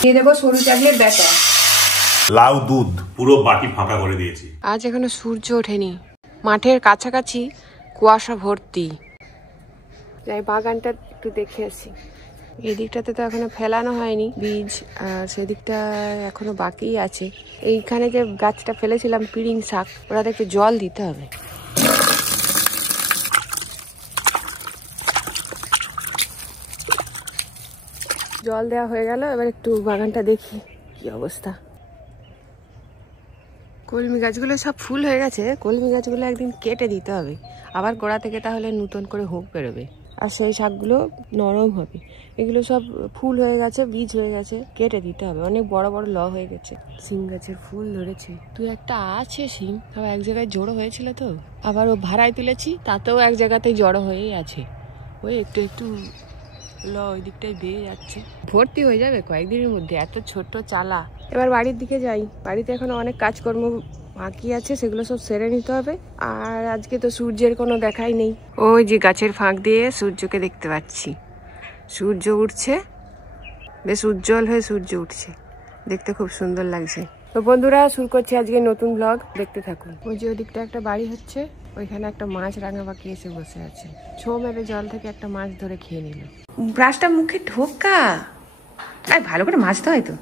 দিয়ে দেবো সরু চালের ব্যাটার। লাউ দুধ পুরো বাটি ফাঁকা করে দিয়েছি। আজ এখনো সূর্য ওঠেনি, মাঠের কাছাকাছি কুয়াশা ভর্তি। যাই বাগানটা একটু দেখে আসি। এই দিকটাতে তো এখনো ফেলানো হয়নি বীজ, আর সেদিকটা এখনো বাকি আছে। এইখানে যে গাছটা ফেলেছিলাম পিড়িং শাক, ওটাতে একটু জল দিতে হবে। জল দেওয়া হয়ে গেল, এবার একটু বাগানটা দেখি কি অবস্থা। কলমি গাছগুলো সব ফুল হয়ে গেছে, কলমি গাছগুলো একদিন কেটে দিতে হবে আবার গোড়া থেকে, তাহলে নতুন করে হোক বেরোবে আর সেই শাকগুলো নরম হবে। এগুলো সব ফুল হয়ে গেছে, বীজ হয়ে গেছে, কেটে দিতে হবে। অনেক বড় বড় ল হয়ে গেছে। শিম গাছের ফুল ধরেছে, তুই একটা আছে শিম, সব এক জায়গায় জড়ো হয়েছিল তো, আবার ও ভাড়ায় তুলেছি, তাতেও এক জায়গাতেই জড়ো হয়েই আছে। ওই একটু একটু ল ওই দিকটায় বেয়ে যাচ্ছে, ভর্তি হয়ে যাবে কয়েকদিনের মধ্যে, এত ছোট্ট চালা। এবার বাড়ির দিকে যাই। বাড়িতে এখনো অনেক কাজকর্ম বাকি আছে, সেগুলো সব সেরে নিতে হবে। আর আজকে তো সূর্যের কোনো দেখাই নেই। ওই যে গাছের ফাঁক দিয়ে সূর্যকে দেখতে পাচ্ছি, সূর্য উঠছে, বেশ উজ্জ্বল হয়ে সূর্য উঠছে, দেখতে খুব সুন্দর লাগছে। তো বন্ধুরা, শুরু করছি আজকে নতুন ব্লগ, দেখতে থাকুন। ওই যে ওই দিকটা একটা বাড়ি হচ্ছে, ওইখানে একটা মাছ রাঙা পাখি এসে বসে আছে। ছো মেরে জল থেকে একটা মাছ ধরে খেয়ে নিল। ব্রাশটা মুখে ঢোকা, আর ভালো করে মাজতে হয় তো।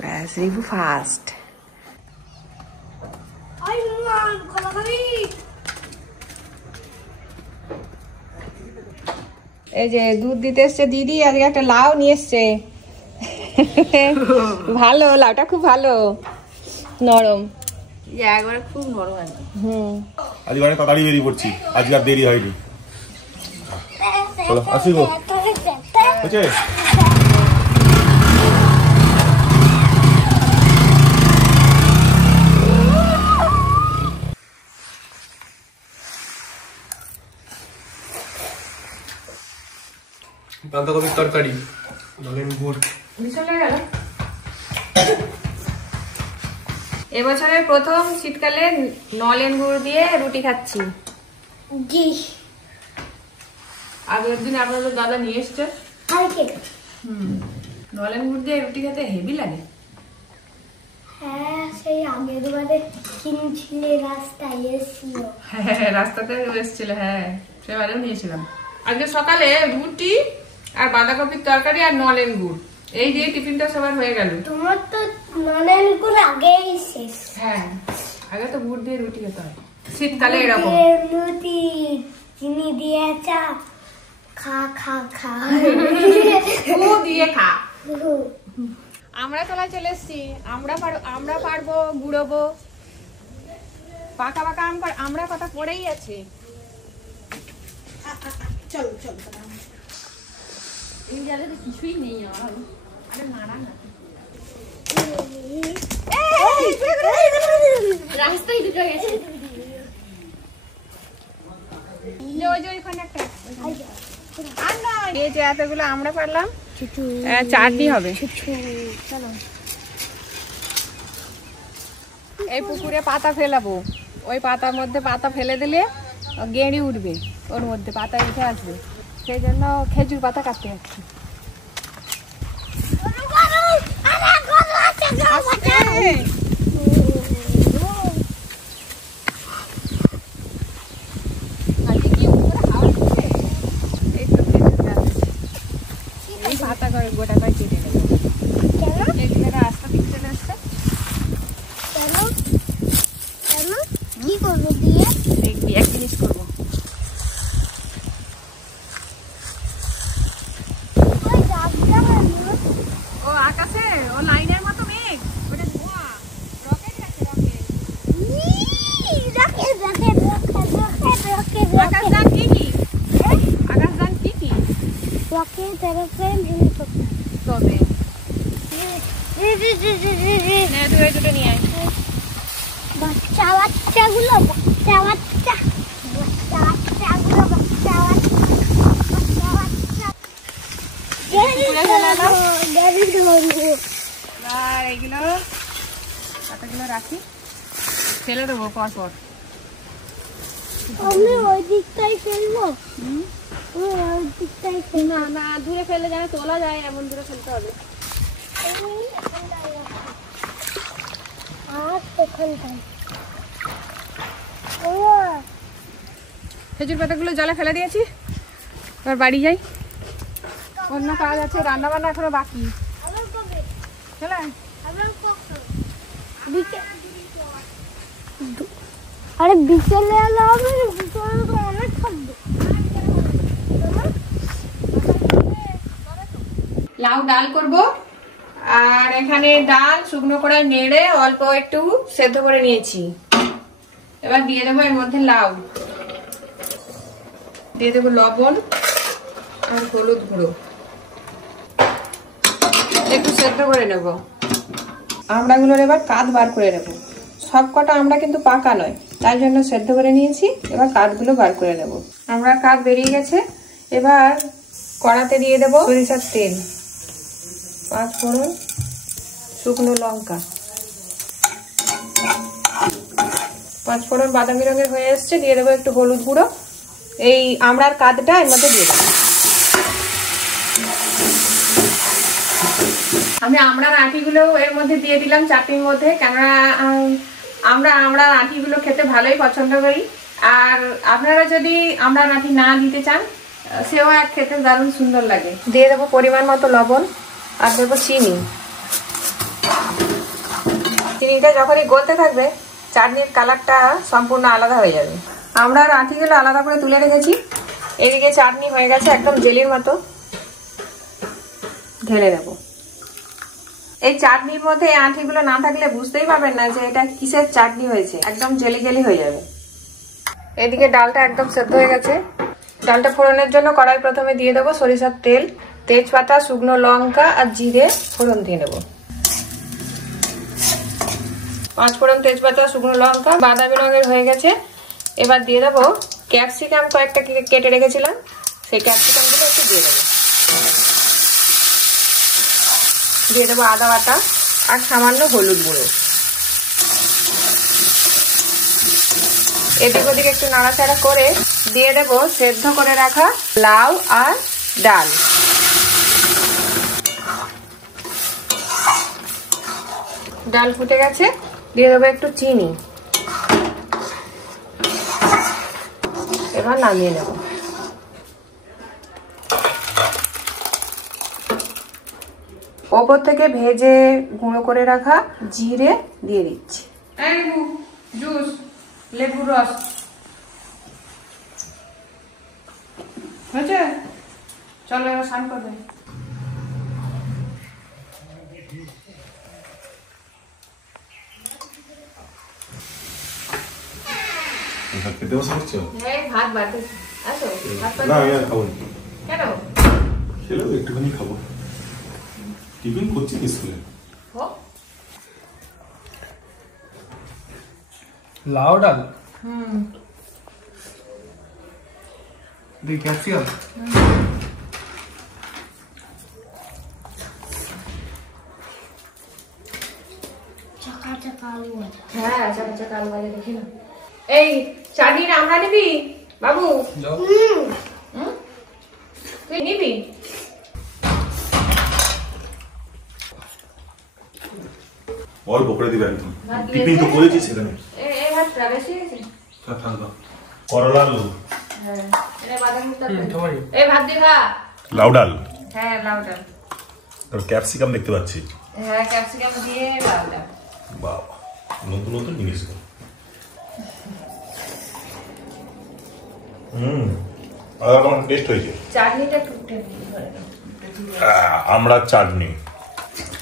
ব্যাস, রিভু ফাস্ট। এই যে দুধ দিতে এসছে দিদি, আজকে একটা লাউ নিয়ে এসছে। ভালো, লাউটা খুব ভালো, নরম, একবার খুব নরম আছে। আজকে অনেক তাড়াতাড়ি বেরিয়ে পড়ছি, আজকে আর দেরি হয়নি। চলো আসি গো, বুঝছে? বাঁধাকপির তরকারি, নলেন গুড়। এবছরের প্রথম শীতকালে নলেন গুড় দিয়ে রুটি খাচ্ছি। আগের দিন আপনাদের দাদা নিয়ে এসছে, নলেন গুড় দিয়ে রুটি খেতে হেভি লাগে। হ্যাঁ, সেই আগের বারে কিনছিলে, রাস্তায় এসেছিল। হ্যাঁ, রাস্তাতে এসেছিল, হ্যাঁ সেবারেও নিয়েছিলাম। আজকে সকালে রুটি আর বাঁধাকপির তরকারি আর নলেন গুড়, এই দিয়ে টিফিনটা সবার হয়ে গেল। তোমার তো নলেন গুড় আগেই শেষ। হ্যাঁ, আগে তো গুড় দিয়ে রুটি খেতে হয় শীতকালে এরকম। রুটি চিনি দিয়ে চা, খা খা খা দিয়ে খা। আমরা তোলা চলে এসছি, আমরা পারবো, গুড়বো, পাকা পাকা আম, আমরা কথা পড়েই আছে। চল চল, এই জায়গায় তো কিছুই নেই। আরে মারা না, রাস্তায় দুটো গেছে। এই যে এতগুলো আমরা পারলাম, চাটনি হবে। এই পুকুরে পাতা ফেলাবো, ওই পাতার মধ্যে পাতা ফেলে দিলে গেঁড়ি উঠবে, ওর মধ্যে পাতা উঠে আসবে, সেই জন্য খেজুর পাতা কাটতে যাচ্ছি। এই পাতা করে গোটা করে কেটে নেবো। এগুলো রাস্তা দিকে চলে আসছে। কি করবো দিয়ে? দেখবি, এক জিনিস করবো। ও আকাশে, ও লাইনের মতো মেঘ, ওটা ধোঁয়া, রকেট আছে, রকেট। আকাশযান কি কি? আকাশযান কি কি? Rocket, aeroplane, helicopter. তবে তুই দুটো নিয়ে আয়। বাচ্চা বাচ্চাগুলো, বাচ্চা বাচ্চা, বাচ্চা বাচ্চাগুলো, বাচ্চা বাচ্চা, বাচ্চা বাচ্চা। আর এইগুলো পাতাগুলো রাখি, ফেলে দেবো পর পর। আমি ওই দিকটাই ফেলবো। ওই দিকটাই না না, দূরে ফেলে যেন তোলা যায় এমন দূরে ফেলতে হবে। খেজুর পাতাগুলো জলে ফেলে দিয়েছি, এবার বাড়ি যাই। অন্য কাজ আছে, রান্না বান্না এখনো বাকি। চলে আরে বিকেলে এলে হবে, বিকেলে তো অনেক থাকবে। লাউ ডাল করব, আর এখানে ডাল শুকনো করে নেড়ে অল্প একটু সেদ্ধ করে নিয়েছি। এবার দিয়ে দেবো এর মধ্যে লাউ, দিয়ে দেবো লবণ আর হলুদ গুঁড়ো, একটু সেদ্ধ করে নেব। আমড়াগুলোর এবার কাঁধ বার করে নেব। সব কটা আমড়া কিন্তু পাকা নয়, তাই জন্য সেদ্ধ করে নিয়েছি। এবার কাঁধগুলো বার করে নেব। আমড়ার কাঁধ বেরিয়ে গেছে। এবার কড়াতে দিয়ে দেবো সরিষার তেল, 5 ফোড়ন, শুকনো লঙ্কা। 5 ফোড়ন বাদামি রঙের হয়ে এসছে, দিয়ে দেবো একটু হলুদ গুঁড়ো। এই আমড়ার কাঁধটা এর মধ্যে দিয়ে দেবো। আমি আমড়ার আঁটিগুলো এর মধ্যে দিয়ে দিলাম চাটনির মধ্যে, কেননা আমরা আমড়ার আঁটিগুলো খেতে ভালোই পছন্দ করি। আর আপনারা যদি আমড়ার আঁটি না দিতে চান, সেও এক খেতে দারুণ সুন্দর লাগে। দিয়ে দেবো পরিমাণ মতো লবণ, আর দেবো চিনি। চিনিটা যখনই গলতে থাকবে, চাটনির কালারটা সম্পূর্ণ আলাদা হয়ে যাবে। আমড়ার আঁটিগুলো আলাদা করে তুলে রেখেছি। এদিকে চাটনি হয়ে গেছে একদম জেলির মতো। ঢেলে দেবো। এই চাটনির মধ্যে এই আঁটিগুলো না থাকলে বুঝতেই পারবেন না যে এটা কিসের চাটনি হয়েছে, একদম জেলি জেলি হয়ে যাবে। এদিকে ডালটা একদম সেদ্ধ হয়ে গেছে। ডালটা ফোড়নের জন্য কড়াই প্রথমে দিয়ে দেবো সরিষার তেল, তেজপাতা, শুকনো লঙ্কা আর জিরে ফোড়ন দিয়ে নেবো। 5 ফোড়ন, তেজপাতা, শুকনো লঙ্কা বাদামি রঙের হয়ে গেছে। এবার দিয়ে দেবো ক্যাপসিকাম কয়েকটা কেটে রেখেছিলাম, সেই ক্যাপসিকামগুলো একটু দিয়ে দেবো। দিয়ে দেবো আদা বাটা আর সামান্য হলুদ গুঁড়ো। এদিক ওদিক একটু নাড়াচাড়া করে দিয়ে দেবো সেদ্ধ করে রাখা লাউ আর ডাল। ডাল ফুটে গেছে, দিয়ে দেবো একটু চিনি। এবার নামিয়ে নেব। ওপর থেকে ভেজে গুঁড়ো করে রাখা জিরে দিয়ে দিচ্ছি। জুস, লেবুর রস হয়েছে। চলো এবার স্নান করবে। খেতে বসে করছো? হ্যাঁ, ভাত বাড়তে। আসো, ভাত না আমি আর খাবো না। কেন? খেলেও একটুখানি খাবো, টিফিন করছি স্কুলে। লাউ ডাল, ক্যাপসিকাম, চাকা চাকা আলু ভাজা। হ্যাঁ, চাকা চাকা আলু ভাজা দেখি না। এই চাটনিটা আমরা নিবি বাবু? তুই নিবি? অল্প করে দিবে একদম, টিফিন তো করেছি সেখানে। এই ভাতটা বেশি গেছে। করলা আলু, হ্যাঁ, এটা বাদাম তরকারি। এই ভাত দিয়ে খা। লাউ ডাল, হ্যাঁ লাউ ডাল, তারপর ক্যাপসিকাম দেখতে পাচ্ছি। হ্যাঁ ক্যাপসিকাম দিয়ে লাউ ডাল। বাবা, নতুন নতুন জিনিস। আর আমার টেস্ট হয়েছে। চাটনিটা টুকটে করে দাও। আমরা চাটনি,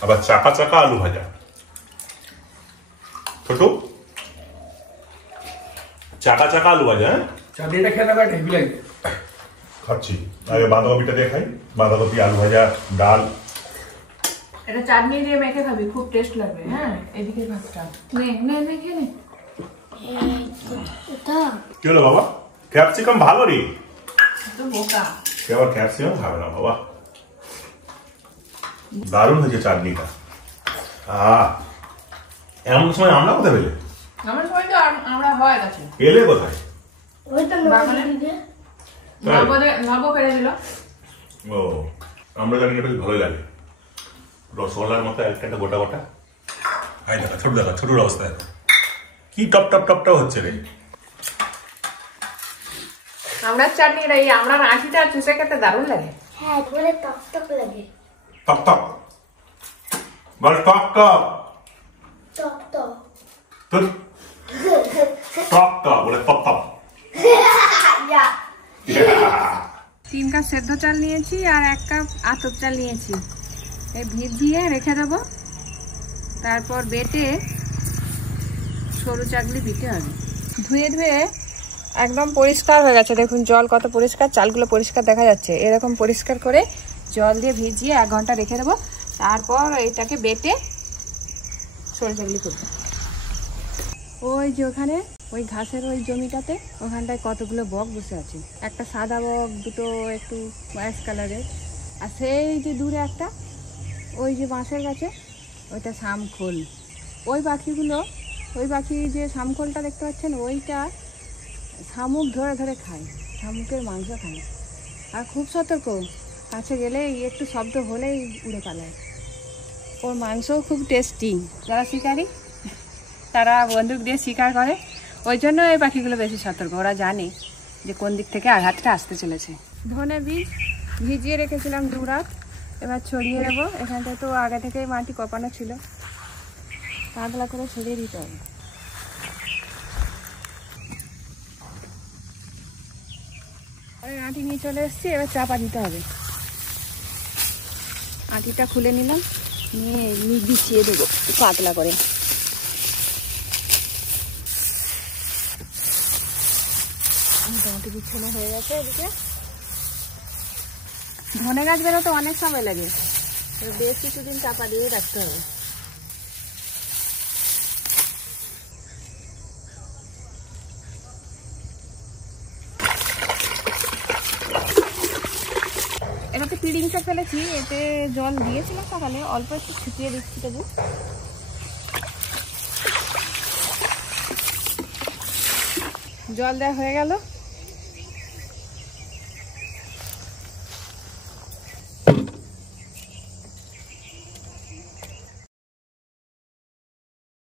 আবার চাকা চাকা আলু ভাজা। ছোট চাকা চাকা আলু ভাজা। হ্যাঁ, চাটনিটা খেতে পারে হেভি লাগে। খাচ্ছি। আগে বাঁধাকপিটা দিয়ে খাই, বাঁধাকপি, আলু ভাজা, ডাল। এটা চাটনি দিয়ে মেখে খাবি, খুব টেস্ট লাগবে। হ্যাঁ, এদিকে ভাতটা নে নে নে খেয়ে নে। কি হলো বাবা? ক্যাপসিকাম ভালো রে, তো বোকা। সে আবার ক্যাপসিকাম খাবে না বাবা। দারুণ হয়েছে চাটনিটা। এমন সময় আমরা কোথায় পেলে? আমার সময় তো আমরা হয় গেছে। পেলে কোথায়? ওই তো নব করে দিল। ও আমরা জানি এটা ভালোই লাগে, রসগোল্লার মতো একটা গোটা গোটা। আই দেখা ছোটুর অবস্থা দেখো কি টপ টপ টপ টপ হচ্ছে রে। আমরা চাটনিটা এই আমরা আঁটিটা চুষে খেতে দারুণ লাগে। হ্যাঁ বলে টক টক লাগে। টপ টপ বল টপ টপ টক টক তোর টপ টপ বলে টপ টপ। 3 কাপ সেদ্ধ চাল নিয়েছি আর 1 কাপ আতপ চাল নিয়েছি। এই ভিজিয়ে রেখে দেবো, তারপর বেটে সরু চাকলি দিতে হবে। ধুয়ে ধুয়ে একদম পরিষ্কার হয়ে গেছে, দেখুন জল কত পরিষ্কার, চালগুলো পরিষ্কার দেখা যাচ্ছে। এরকম পরিষ্কার করে জল দিয়ে ভিজিয়ে 1 ঘন্টা রেখে দেবো, তারপর এটাকে বেটে সরু চাকলি করবো। ওই যে ওখানে ওই ঘাসের ওই জমিটাতে ওখানটায় কতগুলো বক বসে আছে, একটা সাদা বক, দুটো একটু অ্যাশ কালারের, আর সেই যে দূরে একটা ওই যে বাঁশের গাছে ওইটা শামখোল। ওই পাখিগুলো, ওই পাখি যে শামখোলটা দেখতে পাচ্ছেন ওইটা শামুক ধরে ধরে খায়, শামুকের মাংস খায়। আর খুব সতর্ক, কাছে গেলেই একটু শব্দ হলেই উড়ে পালায়। ওর মাংসও খুব টেস্টি, যারা শিকারি তারা বন্দুক দিয়ে শিকার করে, ওই জন্য এই পাখিগুলো বেশি সতর্ক। ওরা জানে যে কোন দিক থেকে আঘাতটা আসতে চলেছে। ধনে বীজ ভিজিয়ে রেখেছিলাম 2 রাত, এবার ছড়িয়ে দেবো। এখানটায় তো আগে থেকেই মাটি কপানো ছিল, পাতলা করে ছড়িয়ে দিতে হবে। আঁটি নিয়ে চলে এসেছি, এবার চাপা দিতে হবে। আঁটিটা খুলে নিলাম, নিয়ে বিছিয়ে দেবো পাতলা করে। মোটামুটি বিছানো হয়ে গেছে। এদিকে ধনে গাছ বেরোতে অনেক সময় লাগে, বেশ কিছুদিন চাপা দিয়ে রাখতে হবে। এটাতে পিডিংটা ফেলেছি, এতে জল দিয়েছিলাম সকালে, অল্প একটু ছিটিয়ে দিচ্ছি। তবু জল দেওয়া হয়ে গেল।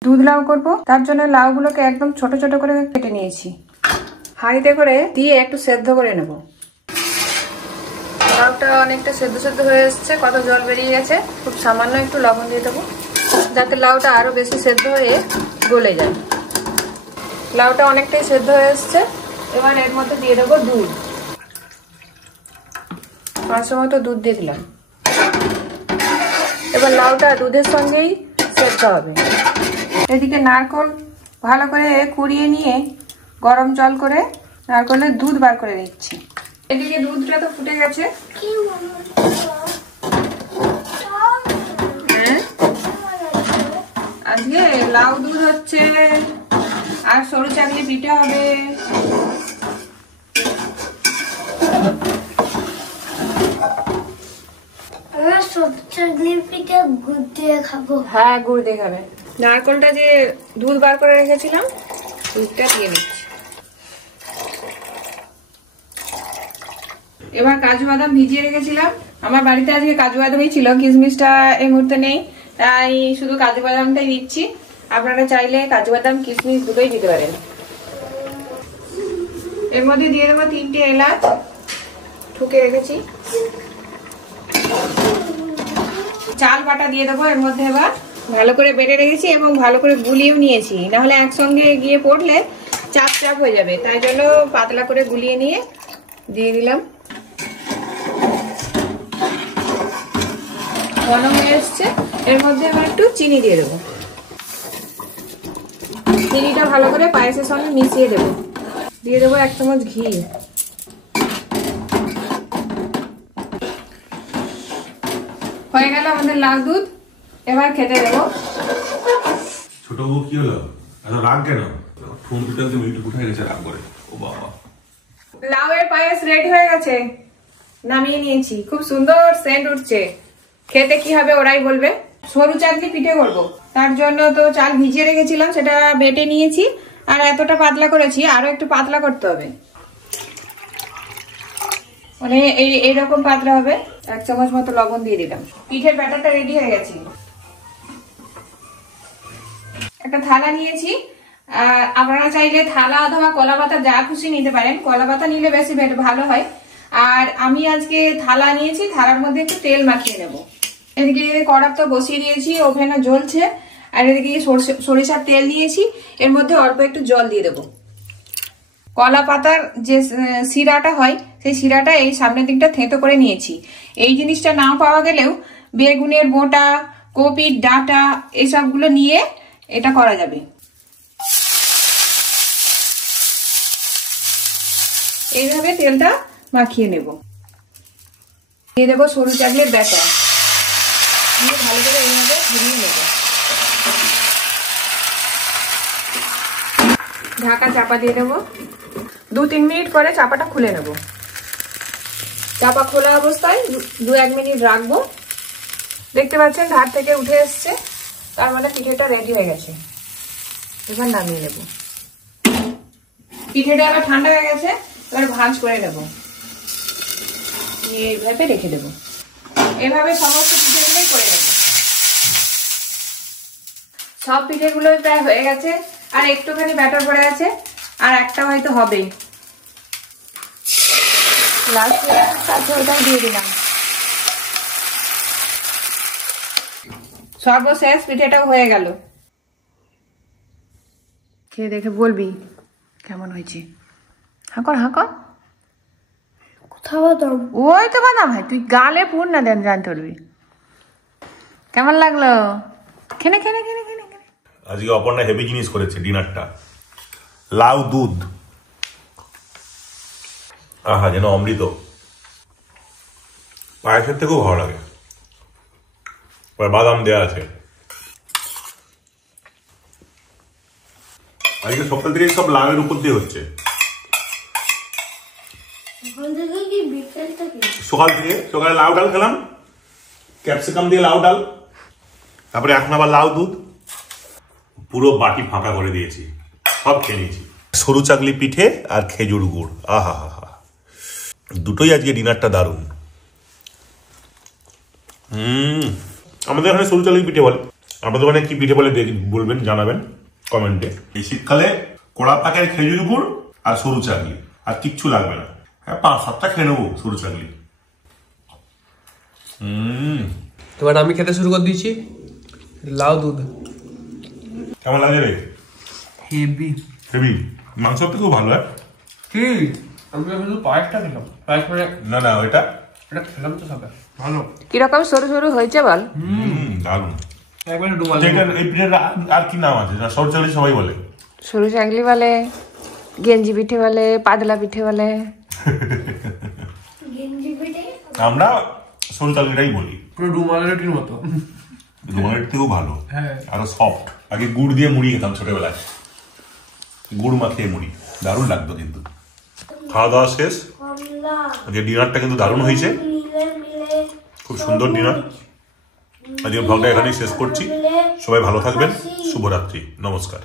দুধ লাউ করবো, তার জন্য লাউগুলোকে একদম ছোট ছোট করে কেটে নিয়েছি। হাঁড়িতে করে দিয়ে একটু সেদ্ধ করে নেব। লাউটা অনেকটা সেদ্ধ সেদ্ধ হয়ে এসছে, কত জল বেরিয়ে গেছে। খুব সামান্য একটু লবণ দিয়ে দেবো, যাতে লাউটা আরো বেশি সেদ্ধ হয়ে গলে যায়। লাউটা অনেকটাই সেদ্ধ হয়ে এসছে, এবার এর মধ্যে দিয়ে দেবো দুধ। 500 মতো দুধ দিয়ে দিলাম। এবার লাউটা দুধের সঙ্গেই সেদ্ধ হবে। এদিকে নারকেল ভালো করে কুড়িয়ে নিয়ে গরম জল করে নারকেলের দুধ বার করে নিচ্ছি। এদিকে দুধটা তো ফুটে গেছে। আজকে লাউ দুধ হচ্ছে, আর সরু চাকলি পিঠে হবে। গুড় দিয়ে খাবো। হ্যাঁ, গুড় দিয়ে খাবে। নারকেলটা যে দুধ বার করে রেখেছিলাম, দুধটা দিয়ে দিচ্ছি। এবার কাজু বাদাম ভিজিয়ে রেখেছিলাম। আমার বাড়িতে আজকে কাজু বাদামই ছিল, কিশমিশটা এই মুহূর্তে নেই, তাই শুধু কাজু বাদামটাই দিচ্ছি। আপনারা চাইলে কাজু বাদাম কিশমিশ দুটোই দিতে পারেন। এর মধ্যে দিয়ে দেবো 3টে এলাচ ঠুকে রেখেছি। চাল বাটা দিয়ে দেবো এর মধ্যে। এবার ভালো করে বেটে রেখেছি এবং ভালো করে গুলিয়েও নিয়েছি, নাহলে একসঙ্গে গিয়ে পড়লে চাপ চাপ হয়ে যাবে, তাই জন্য পাতলা করে গুলিয়ে নিয়ে দিয়ে দিলাম। ঘন হয়ে এসছে, এর মধ্যে এবার একটু চিনি দিয়ে দেবো। চিনিটা ভালো করে পায়েসের সঙ্গে মিশিয়ে দেবো। দিয়ে দেবো 1 চামচ ঘি। হয়ে গেল আমাদের লাউ দুধ, এবার খেতে দেবো। ছোট বউ কি হলো, এত রাগ কেন? ফোন দুটো একদম একটু উঠে গেছে রাগ করে। ও বাবা, লাউয়ের পায়েস রেডি হয়ে গেছে, নামিয়ে নিয়েছি। খুব সুন্দর সেন্ট উঠছে। খেতে কি হবে ওরাই বলবে। সরু চাকলি পিঠে করবো, তার জন্য তো চাল ভিজিয়ে রেখেছিলাম, সেটা বেটে নিয়েছি। আর এতটা পাতলা করেছি, আরো একটু পাতলা করতে হবে, মানে এইরকম পাতলা হবে। 1 চামচ মতো লবণ দিয়ে দিলাম। পিঠের ব্যাটারটা রেডি হয়ে গেছে। একটা থালা নিয়েছি, আপনারা চাইলে থালা অথবা কলা পাতা যা খুশি নিতে পারেন, কলা পাতা নিলে বেশি ভালো হয়। আর আমি আজকে থালা নিয়েছি, থালার মধ্যে একটু তেল মাখিয়ে নেব। এদিকে কড়া তো বসিয়ে দিয়েছি, ওভেনে জ্বলছে। আর এদিকে সরিষার তেল নিয়েছি, এর মধ্যে অল্প একটু জল দিয়ে দেবো। কলা পাতার যে শিরাটা হয়, সেই শিরাটা এই সামনের দিকটা থেঁতো করে নিয়েছি। এই জিনিসটা না পাওয়া গেলেও বেগুনের বোঁটা, কপির ডাঁটা এসবগুলো নিয়ে এটা করা যাবে। এইভাবে তেলটা মাখিয়ে নেব। দিয়ে দেবো সরু চালের ব্যাটা, দিয়ে ভালো করে এইভাবে ঘুরিয়ে নেব। ঢাকা চাপা দিয়ে দেবো। 2-3 মিনিট পরে চাপাটা খুলে নেব। চাপা খোলা অবস্থায় 2-1 মিনিট রাখবো। দেখতে পাচ্ছেন ধার থেকে উঠে এসছে, তার মানে পিঠেটা রেডি হয়ে গেছে। এবার নামিয়ে নেব। পিঠেটা এবার ঠান্ডা হয়ে গেছে, এবার ভাঁজ করে নেব। এইভাবে রেখে দেবো। এভাবে সমস্ত পিঠেগুলোই করে নেব। সব পিঠেগুলোই প্রায় হয়ে গেছে, আর একটুখানি ব্যাটার পড়ে আছে, আর একটা হয়তো হবে। লাস্ট সাথে ওটাই দিয়ে দিলাম। সর্বশেষ পিঠেটাও হয়ে গেল। খেয়ে দেখে বলবি কেমন হয়েছে। হাঁকর হাঁকর, কোথাও তো ওই তো বানা ভাই, তুই গালে পুর না দেন জানতে পারবি। কেমন লাগলো? খেনে খেনে খেনে খেনে খেনে। আজকে অপর্ণা হেভি জিনিস করেছে ডিনারটা। লাউ দুধ, আহা যেন অমৃত। পায়েসের থেকেও ভালো লাগে। বাদাম দেওয়া আছে। আজকে সকাল থেকে সব লাউয়ের উপর দিয়ে হচ্ছে। সকালে লাউ ডাল খেলাম, ক্যাপসিকাম দিয়ে লাউ ডাল, তারপরে এখন আবার লাউ দুধ। পুরো বাটি ফাঁকা করে দিয়েছি, সব খেয়ে নিয়েছি। সরু চাকলি পিঠে আর খেজুর গুড়, আহা হা হা, দুটোই আজকে ডিনারটা দারুণ। আমাদের এখানে সরু চাকলি পিঠে বলে, আপনাদের মানে কি পিঠে বলে বলবেন, জানাবেন কমেন্টে। এই শীতকালে কড়া পাকের খেজুর গুড় আর সরু চাকলি, আর কিচ্ছু লাগবে না। হ্যাঁ 5-7টা খেয়ে নেবো সরু চাকলি। এবার আমি খেতে শুরু করে দিয়েছি লাউ দুধ। কেমন লাগে রে? Heavy heavy. মাংস থেকেও ভালো। হয় কি আমি শুধু পায়েসটা খেলাম, পায়েস মানে না না, ওইটা এটা খেলাম তো সবাই ভালো। কিরকম সরু সরু হয়েছে বল? দারুণ। একবারে ডুমাল। এই পিঠের আর কি নাম আছে? সরু চাকলি সবাই বলে। সরু চাকলি বলে, গেঞ্জি পিঠে বলে, পাতলা পিঠে বলে। আমরা সরু চাকলিটাই বলি। পুরো ডুমালের রুটির মতো। রুমালের থেকেও ভালো, হ্যাঁ আরো সফট। আগে গুড় দিয়ে মুড়ি খেতাম ছোটবেলায়, গুড় মাখিয়ে মুড়ি, দারুণ লাগতো। কিন্তু খাওয়া দাওয়া শেষ, আজকে ডিনারটা কিন্তু দারুণ হয়েছে, খুব সুন্দর ডিনার। আজকে ব্লগটা এখানেই শেষ করছি। সবাই ভালো থাকবেন, শুভরাত্রি, নমস্কার।